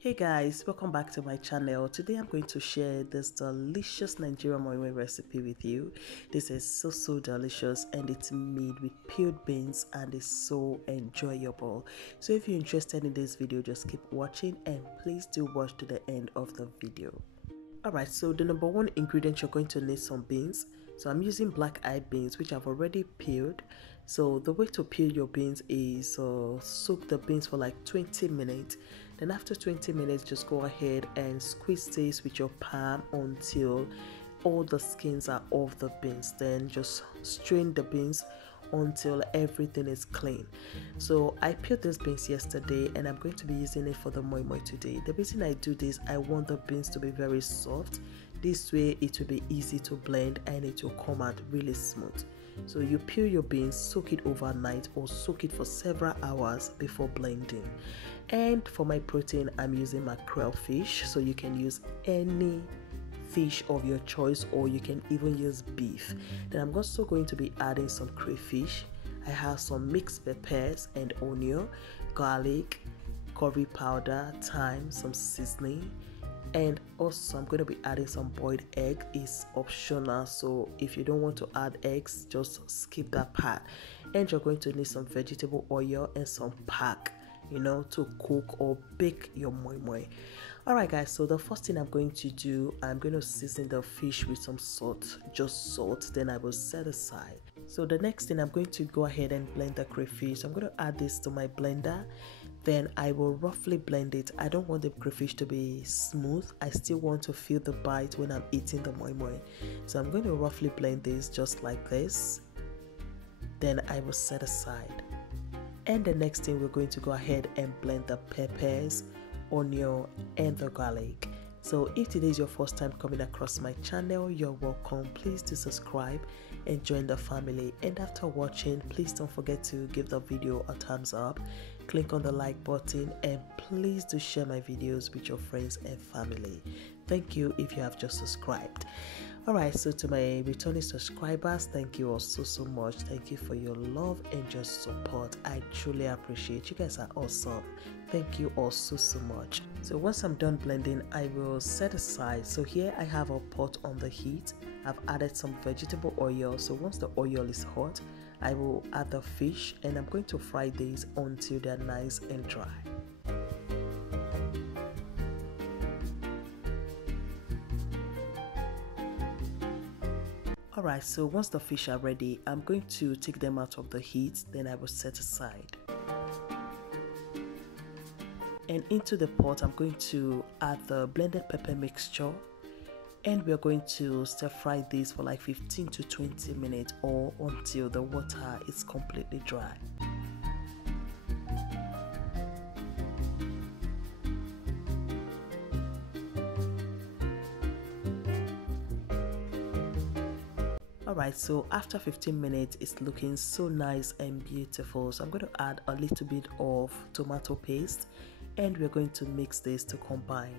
Hey guys, welcome back to my channel. Today I'm going to share this delicious Nigerian moi moi recipe with you. This is so delicious and it's made with peeled beans and is so enjoyable. So if you're interested in this video, just keep watching and please do watch to the end of the video. Alright, so the number one ingredient, you're going to need some beans. So I'm using black-eyed beans, which I've already peeled. So the way to peel your beans is soak the beans for like 20 minutes. Then after 20 minutes, just go ahead and squeeze this with your palm until all the skins are off the beans. Then just strain the beans until everything is clean. So I peeled these beans yesterday and I'm going to be using it for the moi moi today. The reason I do this, I want the beans to be very soft. This way it will be easy to blend and it will come out really smooth. So you peel your beans, soak it overnight or soak it for several hours before blending. And for my protein, I'm using mackerel fish, so you can use any fish of your choice or you can even use beef. Then I'm also going to be adding some crayfish. I have some mixed peppers and onion, garlic, curry powder, thyme, some seasoning, and also I'm going to be adding some boiled egg. It's optional, so if you don't want to add eggs, just skip that part. And you're going to need some vegetable oil and some pack, to cook or bake your moi moi. Alright guys, so the first thing I'm going to do, I'm going to season the fish with some salt, just salt, then I will set aside. So the next thing, I'm going to go ahead and blend the crayfish. I'm going to add this to my blender, then I will roughly blend it. I don't want the crayfish to be smooth. I still want to feel the bite when I'm eating the moi moi. So I'm going to roughly blend this just like this, then I will set aside. And the next thing, we're going to go ahead and blend the peppers, onion and the garlic. So if today is your first time coming across my channel, you're welcome. Please do subscribe and join the family. And after watching, please don't forget to give the video a thumbs up, click on the like button, and please do share my videos with your friends and family. Thank you if you have just subscribed. Alright, so to my returning subscribers, thank you all so much. Thank you for your love and your support. I truly appreciate you guys. Are awesome. Thank you all so much. So once I'm done blending, I will set aside. So here I have a pot on the heat. I've added some vegetable oil. So once the oil is hot, I will add the fish and I'm going to fry these until they're nice and dry. Alright, so once the fish are ready, I'm going to take them out of the heat, then I will set aside. And into the pot, I'm going to add the blended pepper mixture, and we're going to stir fry this for like 15 to 20 minutes or until the water is completely dry. Alright, so after 15 minutes, it's looking so nice and beautiful. So I'm going to add a little bit of tomato paste and we're going to mix this to combine.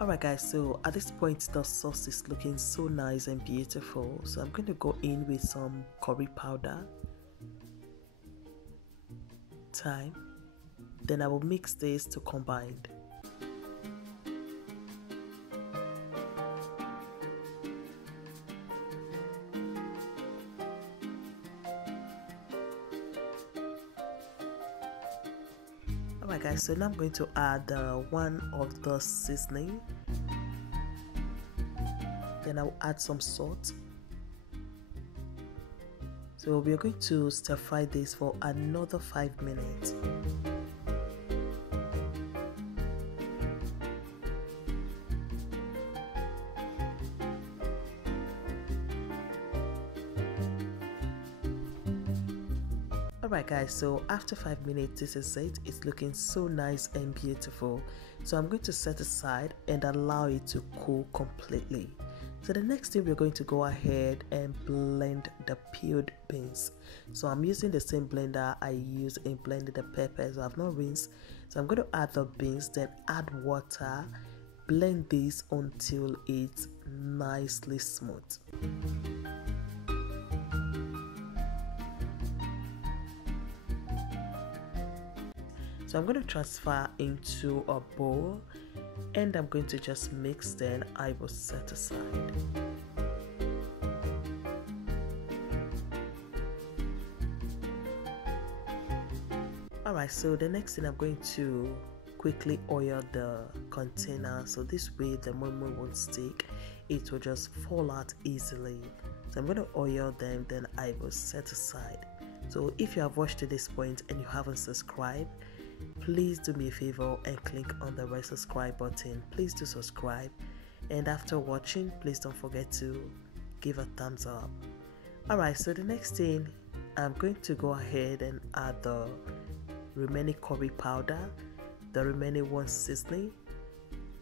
Alright guys, so at this point the sauce is looking so nice and beautiful. So I'm going to go in with some curry powder, thyme, then I will mix this to combine. Alright guys, so now I'm going to add one of the seasoning, then I will add some salt. So we are going to stir fry this for another 5 minutes. Alright guys, so after 5 minutes, this is it. It's looking so nice and beautiful. So I'm going to set aside and allow it to cool completely. So the next thing, we're going to go ahead and blend the peeled beans. So I'm using the same blender I used in blending the peppers. I've not rinsed. So I'm going to add the beans, then add water, blend this until it's nicely smooth. So I'm going to transfer into a bowl and I'm going to just mix, then I will set aside. Alright, so the next thing, I'm going to quickly oil the container, so this way the moi moi won't stick, it will just fall out easily. So I'm going to oil them, then I will set aside. So if you have watched to this point and you haven't subscribed, please do me a favor and click on the red subscribe button. Please do subscribe, and after watching, please don't forget to give a thumbs up. Alright, so the next thing, I'm going to go ahead and add the remaining curry powder, the remaining one seasoning,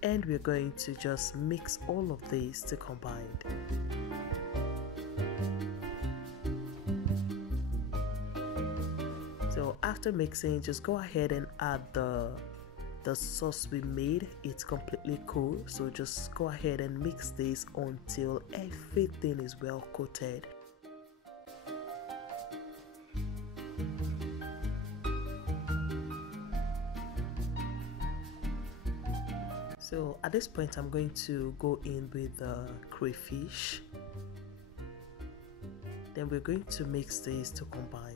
and we're going to just mix all of these to combine. So after mixing, just go ahead and add the sauce we made. It's completely cool, so just go ahead and mix this until everything is well coated. So at this point, I'm going to go in with the crayfish. Then we're going to mix this to combine.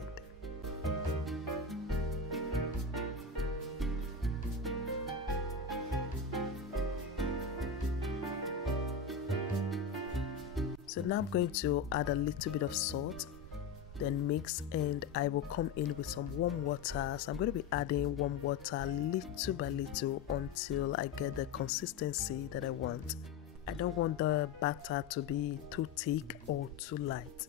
So now I'm going to add a little bit of salt, then mix, and I will come in with some warm water. So I'm going to be adding warm water little by little until I get the consistency that I want. I don't want the batter to be too thick or too light.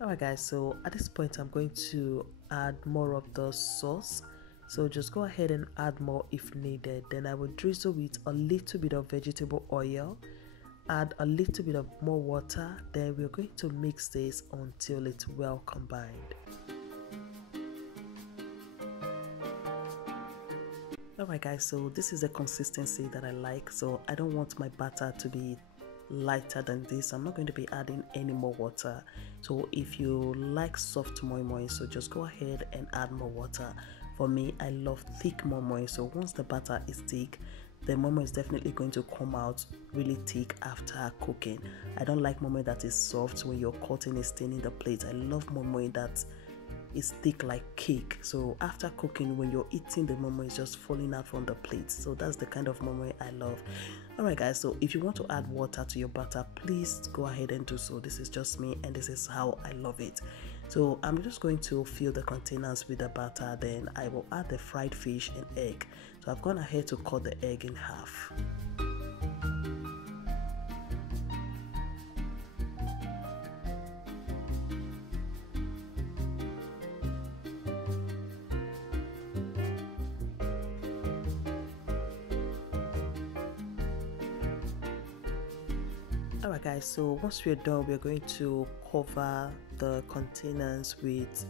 Alright guys, so at this point I'm going to add more of the sauce. So just go ahead and add more if needed. Then I will drizzle with a little bit of vegetable oil, add a little bit of more water, then we're going to mix this until it's well combined. Alright guys, so this is the consistency that I like. So I don't want my batter to be lighter than this. I'm not going to be adding any more water. So if you like soft moi moi, so just go ahead and add more water. For me, I love thick moi moi, so once the batter is thick, the moi moi is definitely going to come out really thick after cooking. I don't like moi moi that is soft when you're cutting and staining the plate. I love moi moi that is thick like cake. So after cooking, when you're eating, the moi moi is just falling out from the plate. So that's the kind of moi moi I love. Alright guys, so if you want to add water to your batter, please go ahead and do so. This is just me and this is how I love it. So I'm just going to fill the containers with the batter, then I will add the fried fish and egg. So I've gone ahead to cut the egg in half. Alright guys, so once we're done, we're going to cover the containers with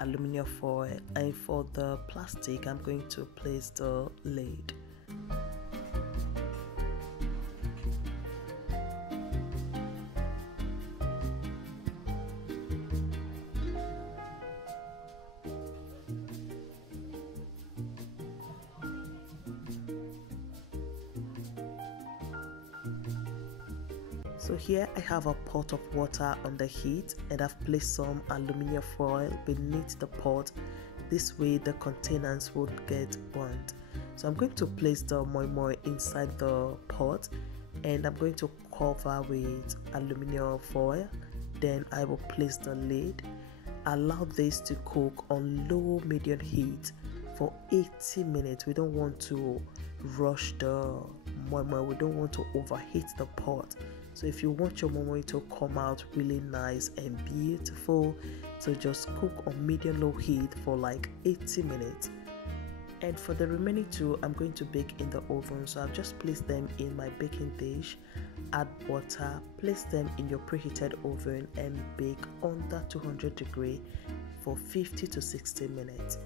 aluminum foil, and for the plastic I'm going to place the lid. So here I have a pot of water on the heat, and I've placed some aluminum foil beneath the pot. This way the containers won't get burnt. So I'm going to place the moi moi inside the pot, and I'm going to cover with aluminum foil. Then I will place the lid. Allow this to cook on low medium heat for 80 minutes. We don't want to rush the moi moi. We don't want to overheat the pot. So if you want your moi moi to come out really nice and beautiful, so just cook on medium-low heat for like 80 minutes. And for the remaining two, I'm going to bake in the oven. So I've just placed them in my baking dish, add water, place them in your preheated oven and bake under 200 degrees for 50 to 60 minutes.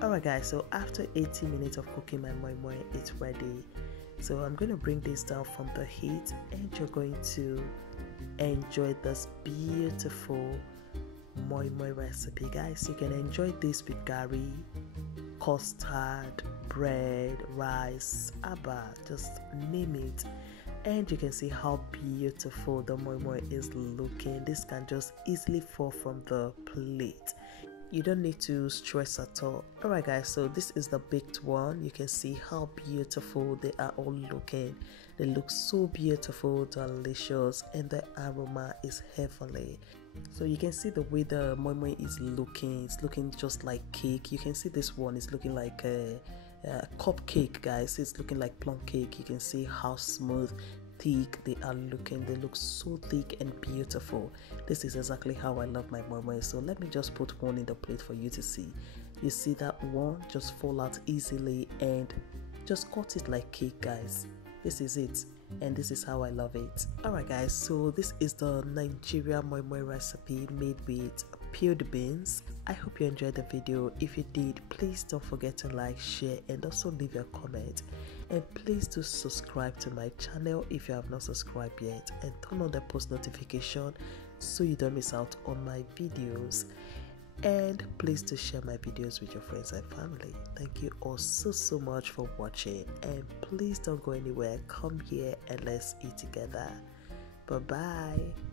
Alright guys, so after 80 minutes of cooking my moi moi, it's ready. So I'm going to bring this down from the heat, and you're going to enjoy this beautiful moi moi recipe. Guys, you can enjoy this with gari, custard, bread, rice, abba, just name it. And you can see how beautiful the moi moi is looking. This can just easily fall from the plate. You don't need to stress at all. Alright guys, so this is the baked one. You can see how beautiful they are all looking. They look so beautiful, delicious, and the aroma is heavenly. So you can see the way the moi moi is looking. It's looking just like cake. You can see this one is looking like a cupcake, guys. It's looking like plum cake. You can see how smooth, thick they are looking. They look so thick and beautiful. This is exactly how I love my moi moi. So let me just put one in the plate for you to see. You see that one just fall out easily, and just cut it like cake, guys. This is it, and this is how I love it. Alright guys, so this is the Nigerian moi moi recipe made with peeled beans. I hope you enjoyed the video. If you did, please don't forget to like, share, and also leave your comment. And please do subscribe to my channel if you have not subscribed yet, and turn on the post notification so you don't miss out on my videos. And please do share my videos with your friends and family. Thank you all so much for watching, and please don't go anywhere. Come here and let's eat together. Bye bye.